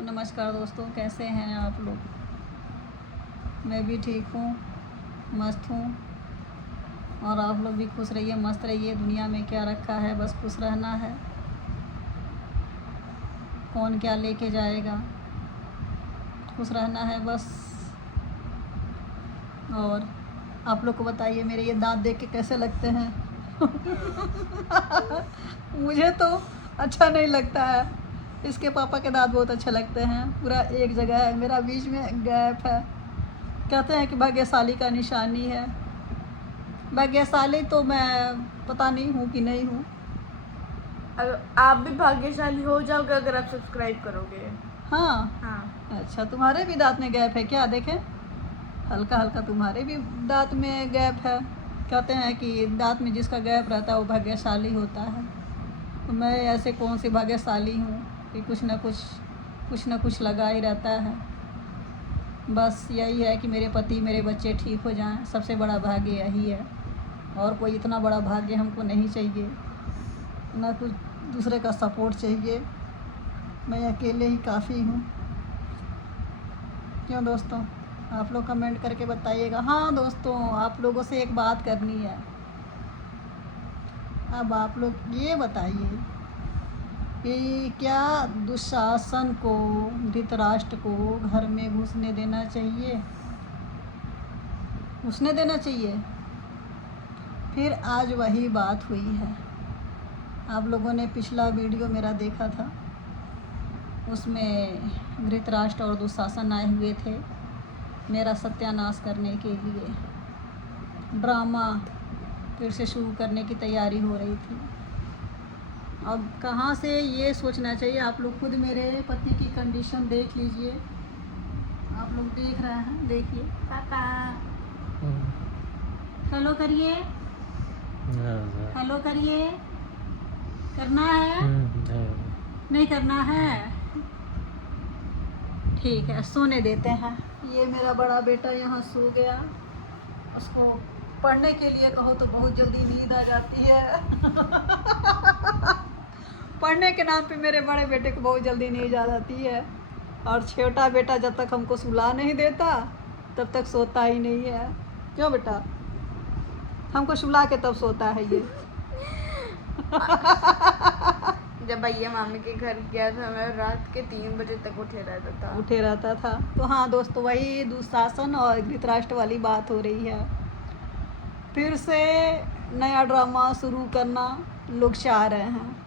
नमस्कार दोस्तों, कैसे हैं आप लोग। मैं भी ठीक हूँ, मस्त हूँ। और आप लोग भी खुश रहिए, मस्त रहिए। दुनिया में क्या रखा है, बस खुश रहना है। कौन क्या लेके जाएगा, खुश रहना है बस। और आप लोग को बताइए, मेरे ये दांत देख के कैसे लगते हैं। मुझे तो अच्छा नहीं लगता है। इसके पापा के दांत बहुत अच्छे लगते हैं। पूरा एक जगह है, मेरा बीच में गैप है। कहते हैं कि भाग्यशाली का निशानी है। भाग्यशाली तो मैं पता नहीं हूँ कि नहीं हूँ। आप भी भाग्यशाली हो जाओगे अगर आप सब्सक्राइब करोगे। हाँ। अच्छा, तुम्हारे भी दांत में गैप है क्या? देखें, हल्का हल्का तुम्हारे भी दांत में गैप है। कहते हैं कि दांत में जिसका गैप रहता है वो भाग्यशाली होता है। तो मैं ऐसे कौन सी भाग्यशाली हूँ कि कुछ ना कुछ लगा ही रहता है। बस यही है कि मेरे पति मेरे बच्चे ठीक हो जाएं, सबसे बड़ा भाग्य यही है। और कोई इतना बड़ा भाग्य हमको नहीं चाहिए, ना कुछ दूसरे का सपोर्ट चाहिए। मैं अकेले ही काफ़ी हूँ। क्यों दोस्तों, आप लोग कमेंट करके बताइएगा। हाँ दोस्तों, आप लोगों से एक बात करनी है। अब आप लोग ये बताइए कि क्या दुशासन को, धृतराष्ट्र को घर में घुसने देना चाहिए? घुसने देना चाहिए। फिर आज वही बात हुई है। आप लोगों ने पिछला वीडियो मेरा देखा था, उसमें धृतराष्ट्र और दुशासन आए हुए थे मेरा सत्यानाश करने के लिए। ड्रामा फिर से शुरू करने की तैयारी हो रही थी। अब कहाँ से ये सोचना चाहिए। आप लोग खुद मेरे पति की कंडीशन देख लीजिए। आप लोग देख रहे हैं, देखिए। पापा हेलो करिए, हेलो करिए। करना है? नहीं करना है? ठीक है, सोने देते हैं। ये मेरा बड़ा बेटा यहाँ सो गया। उसको पढ़ने के लिए कहो तो बहुत जल्दी नींद आ जाती है। पढ़ने के नाम पे मेरे बड़े बेटे को बहुत जल्दी नींद आ जाती है। और छोटा बेटा जब तक हमको सुला नहीं देता तब तक सोता ही नहीं है। क्यों बेटा, हमको सुला के तब सोता है ये। जब भैया मामी के घर गया था मैं रात के 3 बजे तक उठे रहता था। तो हाँ दोस्तों, वही दुशासन और धृतराष्ट्र वाली बात हो रही है। फिर से नया ड्रामा शुरू करना लोग चाह रहे हैं।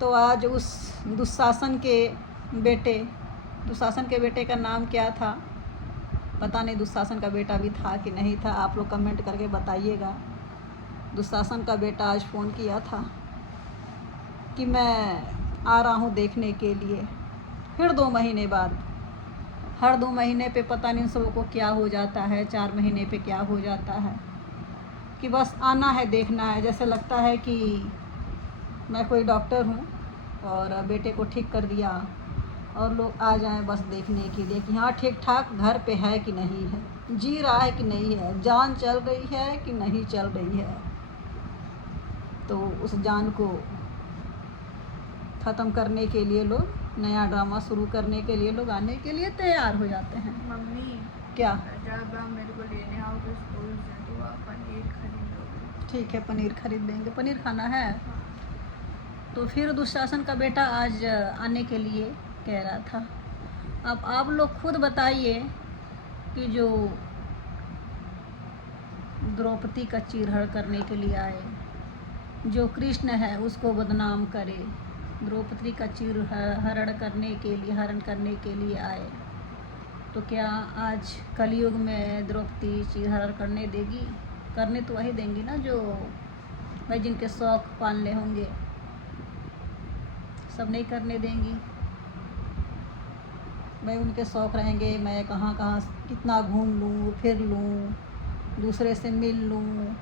तो आज उस दुशासन के बेटे का नाम क्या था पता नहीं। दुशासन का बेटा भी था कि नहीं था, आप लोग कमेंट करके बताइएगा। दुशासन का बेटा आज फ़ोन किया था कि मैं आ रहा हूँ देखने के लिए। फिर 2 महीने बाद। हर 2 महीने पे पता नहीं सबको क्या हो जाता है, 4 महीने पे क्या हो जाता है कि बस आना है, देखना है। जैसे लगता है कि मैं कोई डॉक्टर हूँ और बेटे को ठीक कर दिया और लोग आ जाएं बस देखने के लिए कि हाँ ठीक ठाक घर पे है कि नहीं है, जी रहा है कि नहीं है, जान चल रही है कि नहीं चल रही है। तो उस जान को ख़त्म करने के लिए लोग, नया ड्रामा शुरू करने के लिए लोग आने के लिए तैयार हो जाते हैं। मम्मी क्या? जब आप मेरे को लेने आओगे स्कूल से तो आप पनीर खरीदोगे? ठीक है, पनीर खरीद देंगे। पनीर खाना है? तो फिर दुशासन का बेटा आज आने के लिए कह रहा था। अब आप लोग खुद बताइए कि जो द्रौपदी का चीरहरण करने के लिए आए, जो कृष्ण है उसको बदनाम करे, द्रौपदी का चीरहरण हरण करने के लिए आए, तो क्या आज कलयुग में द्रौपदी चीरहरण करने देगी? करने तो वही देंगी ना जो भाई जिनके शौक पालने होंगे, सब नहीं करने देंगी। भाई उनके शौक़ रहेंगे, मैं कहाँ कहाँ कितना घूम लूँ, फिर लूँ, दूसरे से मिल लूँ,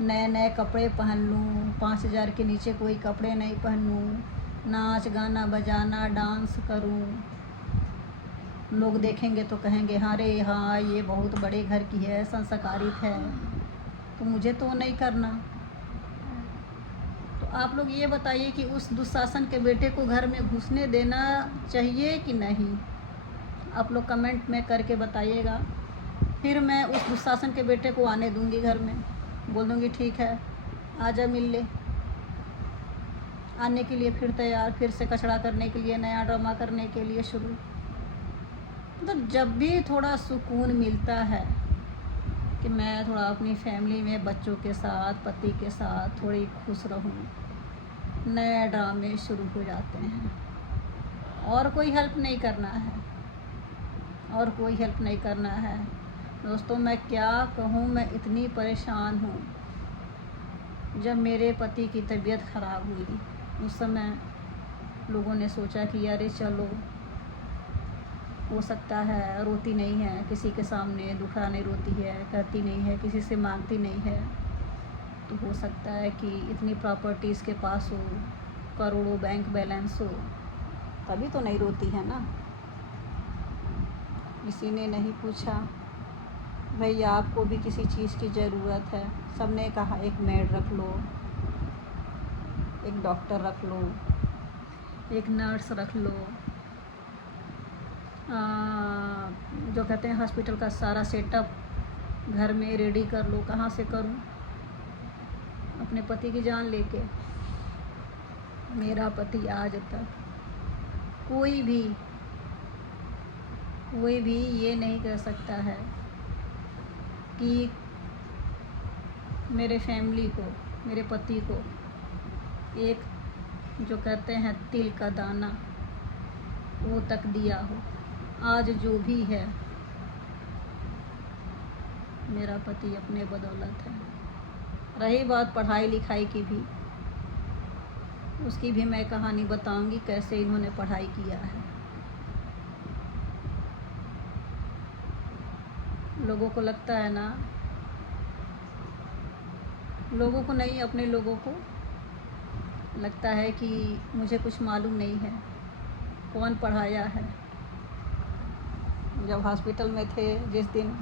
नए नए कपड़े पहन लूँ, 5,000 के नीचे कोई कपड़े नहीं पहनूँ, नाच गाना बजाना डांस करूँ। लोग देखेंगे तो कहेंगे हाँ रे हाँ ये बहुत बड़े घर की है, संस्कारित है। तो मुझे तो नहीं करना। तो आप लोग ये बताइए कि उस दुशासन के बेटे को घर में घुसने देना चाहिए कि नहीं। आप लोग कमेंट में करके बताइएगा। फिर मैं उस दुशासन के बेटे को आने दूंगी घर में, बोल दूंगी ठीक है आजा मिल ले। आने के लिए फिर तैयार, फिर से कचड़ा करने के लिए, नया ड्रामा करने के लिए शुरू। तो जब भी थोड़ा सुकून मिलता है कि मैं थोड़ा अपनी फैमिली में बच्चों के साथ, पति के साथ थोड़ी खुश रहूं, नए ड्रामे शुरू हो जाते हैं। और कोई हेल्प नहीं करना है, और कोई हेल्प नहीं करना है। दोस्तों मैं क्या कहूँ, मैं इतनी परेशान हूँ। जब मेरे पति की तबीयत ख़राब हुई उस समय लोगों ने सोचा कि अरे चलो हो सकता है, रोती नहीं है किसी के सामने, दुखड़ा नहीं रोती है, कहती नहीं है, किसी से मांगती नहीं है, तो हो सकता है कि इतनी प्रॉपर्टीज़ के पास हो, करोड़ों बैंक बैलेंस हो, तभी तो नहीं रोती है ना। किसी ने नहीं पूछा भैया आपको भी किसी चीज़ की ज़रूरत है। सबने कहा एक मेड रख लो, एक डॉक्टर रख लो, एक नर्स रख लो, जो कहते हैं हॉस्पिटल का सारा सेटअप घर में रेडी कर लो। कहाँ से करूं अपने पति की जान लेके। मेरा पति आज तक कोई भी ये नहीं कह सकता है कि मेरे फैमिली को, मेरे पति को एक जो कहते हैं तिल का दाना वो तक दिया हो। आज जो भी है मेरा पति अपने बदौलत है। रही बात पढ़ाई लिखाई की भी, उसकी भी मैं कहानी बताऊंगी कैसे इन्होंने पढ़ाई किया है। लोगों को लगता है ना, लोगों को नहीं, अपने लोगों को लगता है कि मुझे कुछ मालूम नहीं है, कौन पढ़ाया है। जब हॉस्पिटल में थे, जिस दिन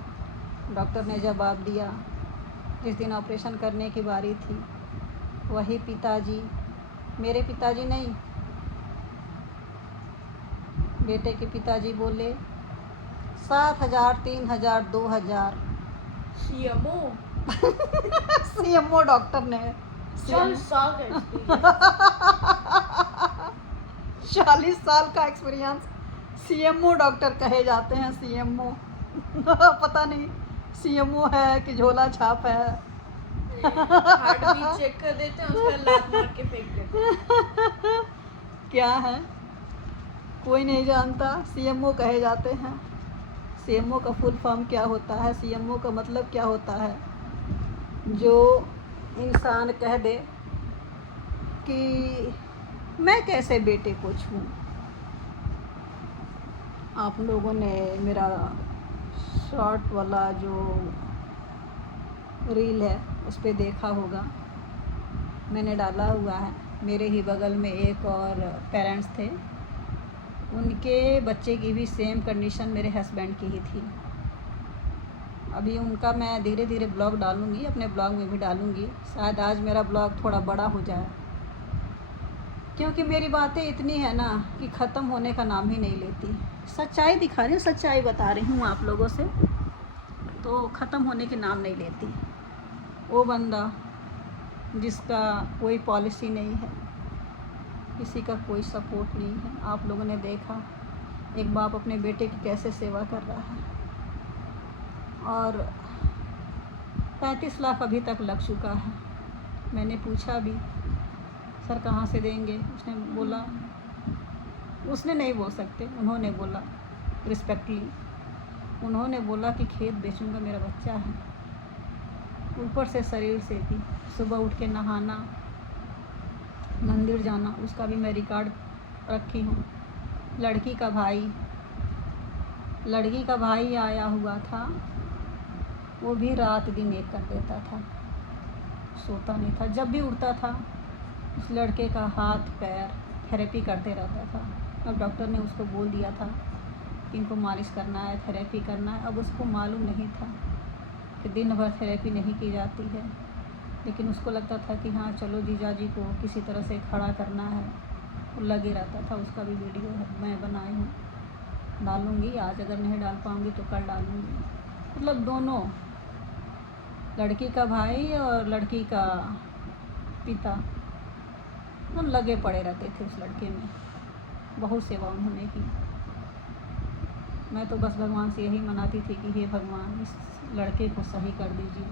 डॉक्टर ने जवाब दिया, जिस दिन ऑपरेशन करने की बारी थी, वही पिताजी, मेरे पिताजी नहीं, बेटे के पिताजी बोले 7,000, 3,000, 2,000 सीएमओ सीएमओ डॉक्टर ने 40 साल का एक्सपीरियंस 40 साल का एक्सपीरियंस सीएमओ डॉक्टर कहे जाते हैं। सीएमओ पता नहीं सीएमओ है कि झोला छाप है। हार्ट बीट चेक कर देते हैं, उसका लात मार के फेंक देते हैं। क्या है कोई नहीं जानता, सीएमओ कहे जाते हैं। सीएमओ का फुल फॉर्म क्या होता है, सीएमओ का मतलब क्या होता है? जो इंसान कह दे कि मैं कैसे बेटे को छूऊं। आप लोगों ने मेरा शॉर्ट वाला जो रील है उस पर देखा होगा, मैंने डाला हुआ है। मेरे ही बगल में एक और पेरेंट्स थे, उनके बच्चे की भी सेम कंडीशन मेरे हस्बैंड की ही थी। अभी उनका मैं धीरे धीरे ब्लॉग डालूँगी, अपने ब्लॉग में भी डालूँगी। शायद आज मेरा ब्लॉग थोड़ा बड़ा हो जाए, क्योंकि मेरी बातें इतनी है ना कि ख़त्म होने का नाम ही नहीं लेती। सच्चाई दिखा रही हूँ, सच्चाई बता रही हूँ आप लोगों से, तो ख़त्म होने के नाम नहीं लेती। वो बंदा जिसका कोई पॉलिसी नहीं है, किसी का कोई सपोर्ट नहीं है। आप लोगों ने देखा एक बाप अपने बेटे की कैसे सेवा कर रहा है, और 35 लाख अभी तक लग चुका है। मैंने पूछा भी सर कहाँ से देंगे, उसने बोला, उसने नहीं बोल सकते, उन्होंने बोला रिस्पेक्टली, उन्होंने बोला कि खेत बेचूंगा, मेरा बच्चा है। ऊपर से शरीर से भी सुबह उठ के नहाना, मंदिर जाना, उसका भी मैं रिकॉर्ड रखी हूँ। लड़की का भाई आया हुआ था, वो भी रात दिन एक कर देता था, सोता नहीं था। जब भी उठता था उस लड़के का हाथ पैर थेरेपी करते रहता था। अब डॉक्टर ने उसको बोल दिया था कि इनको मालिश करना है, थेरेपी करना है। अब उसको मालूम नहीं था कि दिन भर थेरेपी नहीं की जाती है, लेकिन उसको लगता था कि हाँ चलो जीजा जी को किसी तरह से खड़ा करना है, वो लगे रहता था। उसका भी वीडियो है, मैं बनाई हूँ, डालूँगी आज, अगर नहीं डाल पाऊँगी तो कल डालूँगी। मतलब दोनों, लड़की का भाई और लड़की का पिता, वो लगे पड़े रहते थे उस लड़के में। बहुत सेवा उन्होंने की। मैं तो बस भगवान से यही मनाती थी कि हे भगवान इस लड़के को सही कर दीजिए,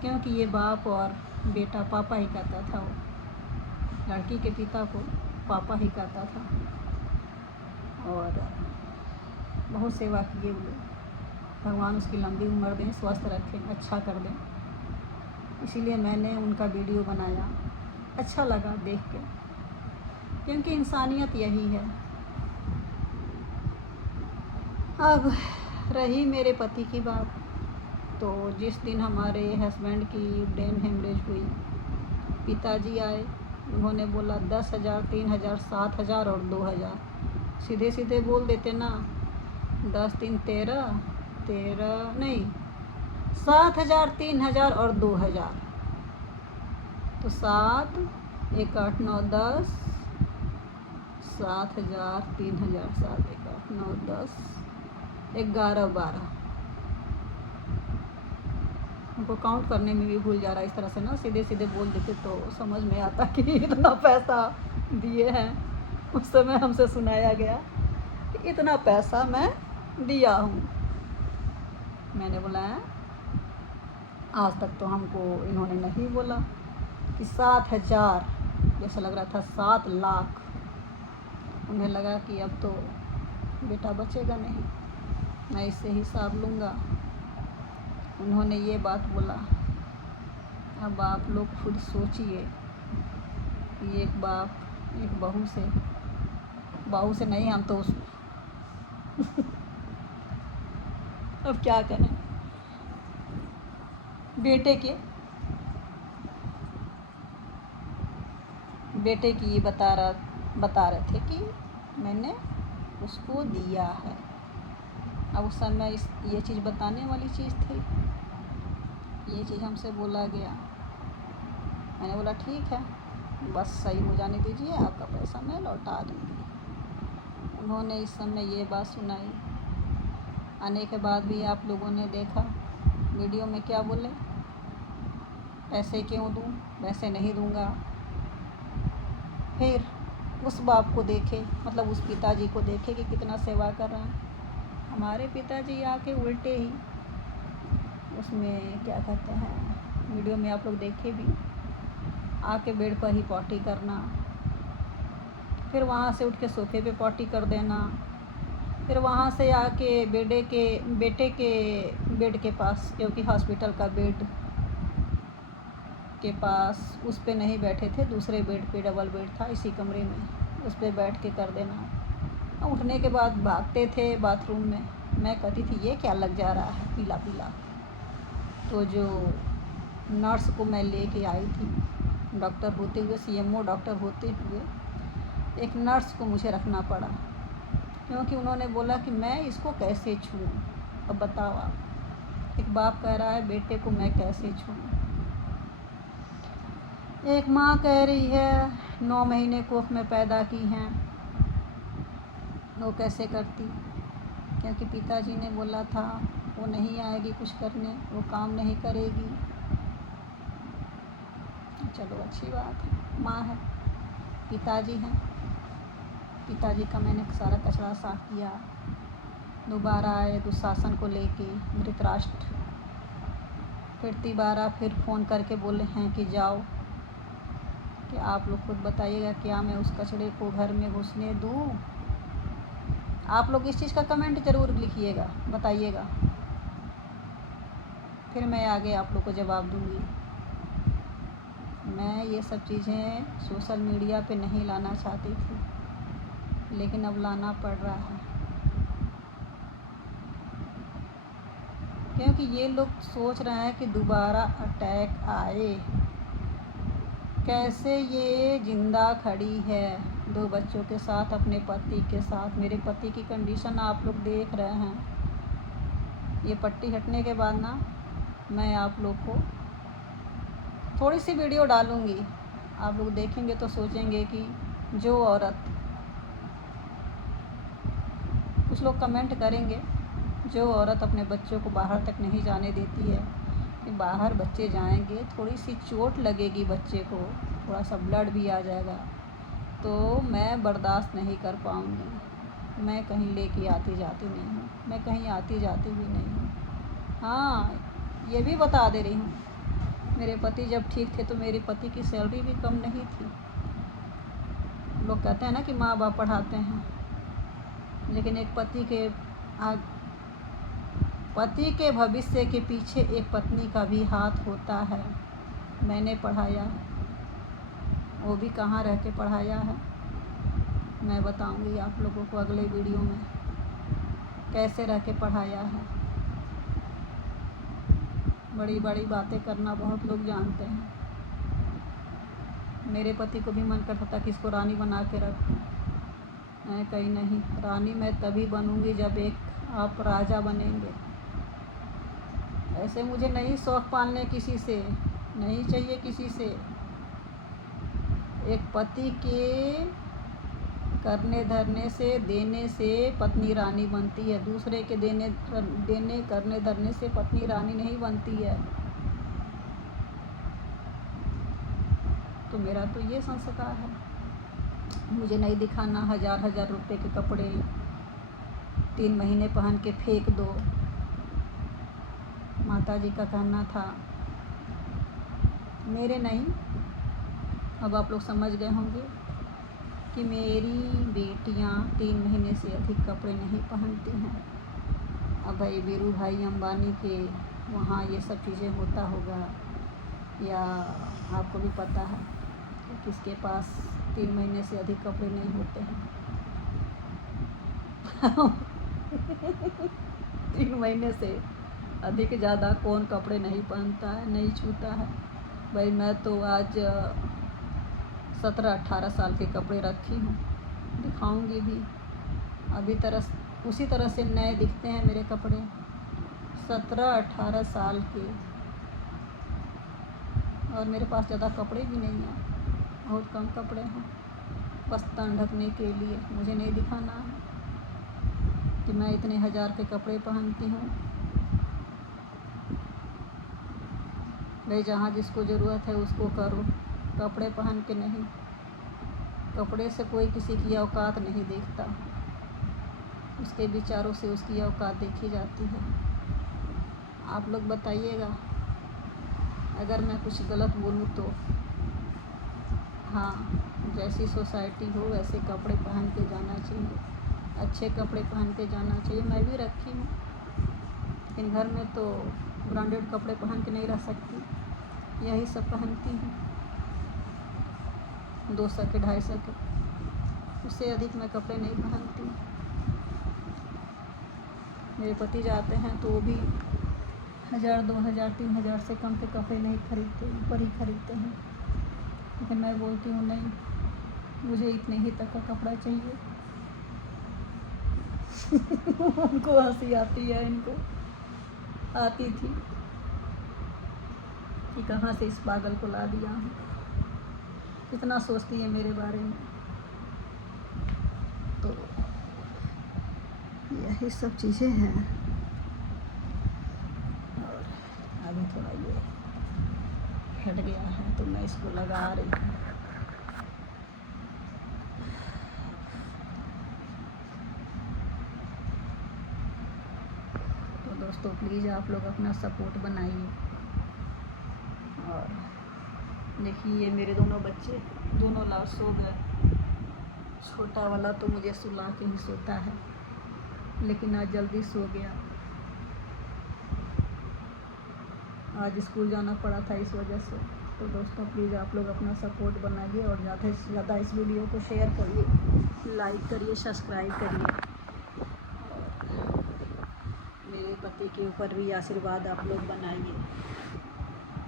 क्योंकि ये बाप और बेटा, पापा ही कहता था वो, लड़की के पिता को पापा ही कहता था। और बहुत सेवा किए वो लोग। भगवान उसकी लंबी उम्र दें, स्वस्थ रखें, अच्छा कर दें। इसीलिए मैंने उनका वीडियो बनाया, अच्छा लगा देख के, क्योंकि इंसानियत यही है। अब रही मेरे पति की बात, तो जिस दिन हमारे हस्बैंड की ब्रेन हेमरेज हुई, पिताजी आए, उन्होंने बोला 10,000, 3,000, 7,000 और 2,000। सीधे सीधे बोल देते ना, 10 3 13, 13 नहीं, 7,000, 3,000 और 2,000। तो 7 1 8 9 10, 7,000, 3,000, 7 1 8 9 10, 11 12। उनको काउंट करने में भी भूल जा रहा है। इस तरह से ना सीधे सीधे बोल देते तो समझ में आता कि इतना पैसा दिए हैं। उस समय हमसे सुनाया गया कि इतना पैसा मैं दिया हूँ। मैंने बोला है, आज तक तो हमको इन्होंने नहीं बोला कि 7,000, जैसा लग रहा था 7 लाख। उन्हें लगा कि अब तो बेटा बचेगा नहीं, मैं इससे हिसाब लूँगा। उन्होंने ये बात बोला। अब आप लोग खुद सोचिए कि एक बाप एक बहू से नहीं, हम तो उस अब क्या करें। बेटे की ये बता रहे थे कि मैंने उसको दिया है। अब उस समय ये चीज़ बताने वाली चीज़ थी, ये चीज़ हमसे बोला गया। मैंने बोला ठीक है, बस सही हो जाने दीजिए, आपका पैसा मैं लौटा दूँगी। उन्होंने इस समय ये बात सुनाई। आने के बाद भी आप लोगों ने देखा वीडियो में क्या बोले, पैसे क्यों दूँ, पैसे नहीं दूँगा। फिर उस बाप को देखे, मतलब उस पिताजी को देखे कि कितना सेवा कर रहा है। हमारे पिताजी आके उल्टे ही उसमें क्या कहते हैं, वीडियो में आप लोग देखे भी, आके बेड पर ही पॉटी करना, फिर वहाँ से उठ के सोफे पे पॉटी कर देना, फिर वहाँ से आके बेटे के बेड के पास, क्योंकि हॉस्पिटल का बेड के पास उस पे नहीं बैठे थे, दूसरे बेड पे, डबल बेड था इसी कमरे में, उस पे बैठ के कर देना। उठने के बाद भागते थे बाथरूम में। मैं कहती थी ये क्या लग जा रहा है पीला पीला। तो जो नर्स को मैं लेके आई थी, डॉक्टर होते हुए, सीएमओ डॉक्टर होते हुए, एक नर्स को मुझे रखना पड़ा, क्योंकि उन्होंने बोला कि मैं इसको कैसे छूऊं। अब बताओ आप, एक बाप कह रहा है बेटे को मैं कैसे छूऊं। एक माँ कह रही है 9 महीने कोख में पैदा की हैं, वो कैसे करती, क्योंकि पिताजी ने बोला था वो नहीं आएगी कुछ करने, वो काम नहीं करेगी। चलो अच्छी बात है, माँ है, पिताजी हैं। पिताजी का मैंने सारा कचरा साफ किया। दोबारा आए दुशासन को लेके, धृतराष्ट्र, फिर तिबारा फिर फ़ोन करके बोले हैं कि जाओ, कि आप लोग खुद बताइएगा क्या मैं उस कचड़े को घर में घुसने दूँ। आप लोग इस चीज़ का कमेंट ज़रूर लिखिएगा, बताइएगा, फिर मैं आगे आप लोग को जवाब दूँगी। मैं ये सब चीज़ें सोशल मीडिया पे नहीं लाना चाहती थी, लेकिन अब लाना पड़ रहा है, क्योंकि ये लोग सोच रहे हैं कि दोबारा अटैक आए। कैसे ये जिंदा खड़ी है 2 बच्चों के साथ, अपने पति के साथ। मेरे पति की कंडीशन आप लोग देख रहे हैं। ये पट्टी हटने के बाद ना मैं आप लोग को थोड़ी सी वीडियो डालूँगी, आप लोग देखेंगे तो सोचेंगे कि जो औरत, कुछ लोग कमेंट करेंगे, जो औरत अपने बच्चों को बाहर तक नहीं जाने देती है, कि बाहर बच्चे जाएंगे थोड़ी सी चोट लगेगी बच्चे को, थोड़ा सा ब्लड भी आ जाएगा, तो मैं बर्दाश्त नहीं कर पाऊँगी। मैं कहीं लेके आती जाती नहीं हूँ, मैं कहीं आती जाती भी नहीं हूँ। हाँ, ये भी बता दे रही हूँ, मेरे पति जब ठीक थे तो मेरे पति की सैलरी भी कम नहीं थी। लोग कहते हैं ना कि माँ बाप पढ़ाते हैं, लेकिन एक पति के भविष्य के पीछे एक पत्नी का भी हाथ होता है। मैंने पढ़ाया, वो भी कहाँ रह के पढ़ाया है, मैं बताऊंगी आप लोगों को अगले वीडियो में, कैसे रह के पढ़ाया है। बड़ी बड़ी बातें करना बहुत लोग जानते हैं। मेरे पति को भी मन करता था कि इसको रानी बना के रखूं। मैं कहीं नहीं, रानी मैं तभी बनूंगी जब एक आप राजा बनेंगे। ऐसे मुझे नहीं शौक़ पालने किसी से, नहीं चाहिए किसी से। एक पति के करने धरने से, देने से पत्नी रानी बनती है, दूसरे के देने करने धरने से पत्नी रानी नहीं बनती है। तो मेरा तो ये संस्कार है, मुझे नहीं दिखाना 1000-1000 रुपए के कपड़े 3 महीने पहन के फेंक दो। माता जी का कहना था, मेरे नहीं, अब आप लोग समझ गए होंगे कि मेरी बेटियां 3 महीने से अधिक कपड़े नहीं पहनती हैं। अब भाई वीरू भाई अंबानी के वहाँ ये सब चीज़ें होता होगा, या आपको भी पता है कि किसके पास 3 महीने से अधिक कपड़े नहीं होते हैं। 3 महीने से अधिक ज़्यादा कौन कपड़े नहीं पहनता है, नहीं छूता है। भाई मैं तो आज 17-18 साल के कपड़े रखी हूँ, दिखाऊंगी भी। अभी उसी तरह से नए दिखते हैं मेरे कपड़े, 17-18 साल के। और मेरे पास ज़्यादा कपड़े भी नहीं हैं, बहुत कम कपड़े हैं, बस तन ढकने के लिए। मुझे नहीं दिखाना है कि मैं इतने 1000 के कपड़े पहनती हूँ। भाई जहाँ जिसको ज़रूरत है उसको करो, कपड़े पहन के नहीं। कपड़े से कोई किसी की औकात नहीं देखता, उसके विचारों से उसकी औकात देखी जाती है। आप लोग बताइएगा अगर मैं कुछ गलत बोलूँ तो। हाँ, जैसी सोसाइटी हो वैसे कपड़े पहन के जाना चाहिए, अच्छे कपड़े पहन के जाना चाहिए। मैं भी रखी हूँ, लेकिन घर में तो ब्रांडेड कपड़े पहन के नहीं रह सकती, यही सब पहनती हूँ, 200 के 250 के, उससे अधिक मैं कपड़े नहीं पहनती। मेरे पति जाते हैं तो वो भी 1000, 2000, 3000 से कम के कपड़े नहीं खरीदते, ऊपर ही खरीदते हैं। लेकिन मैं बोलती हूँ नहीं, मुझे इतने ही तक का कपड़ा चाहिए। उनको हंसी आती है, इनको आती थी कि कहाँ से इस पागल को ला दिया हूँ, कितना सोचती है मेरे बारे में। तो यही सब चीज़ें हैं। और अभी थोड़ा ये हट गया है तो मैं इसको लगा रही हूँ। तो दोस्तों प्लीज़ आप लोग अपना सपोर्ट बनाइए। और देखिए मेरे दोनों बच्चे, दोनों लाड सो गए। छोटा वाला तो मुझे सुला के ही सोता है, लेकिन आज जल्दी सो गया। आज स्कूल जाना पड़ा था इस वजह से। तो दोस्तों प्लीज़ आप लोग अपना सपोर्ट बनाइए और ज़्यादा से ज़्यादा इस वीडियो को शेयर करिए, लाइक करिए, सब्सक्राइब करिए। मेरे पति के ऊपर भी आशीर्वाद आप लोग बनाइए,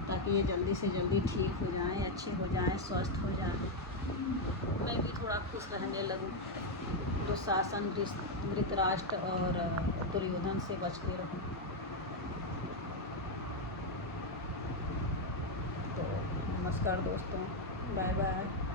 ताकि ये जल्दी से जल्दी ठीक हो जाएं, अच्छे हो जाएं, स्वस्थ हो जाएं, मैं भी थोड़ा खुश रहने लगूं, दुशासन, धृतराष्ट्र और दुर्योधन से बच के रहूं। तो नमस्कार दोस्तों, बाय बाय।